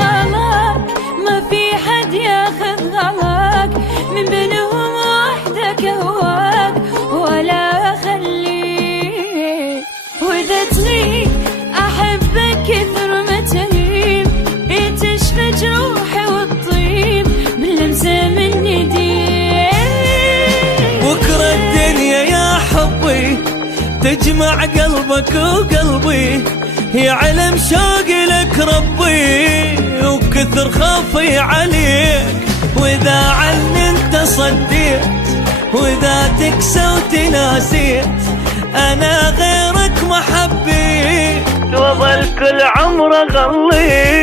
غلاك ما في حد ياخذ غلاك، من بينهم وحدك هواك ولا أخليك. وإذا تغيب أحبك كثر ما تهيب، تشفى جروحي وتطيب من لمسة من يديك. بكرة الدنيا يا حبي تجمع قلبك وقلبي، يعلم شوقي لك ربي وكثر خوفي عليك. وإذا عني انت صديت وإذا تكسى وتناسيت، أنا غيرك ما حبيت وظل كل عمره غليت.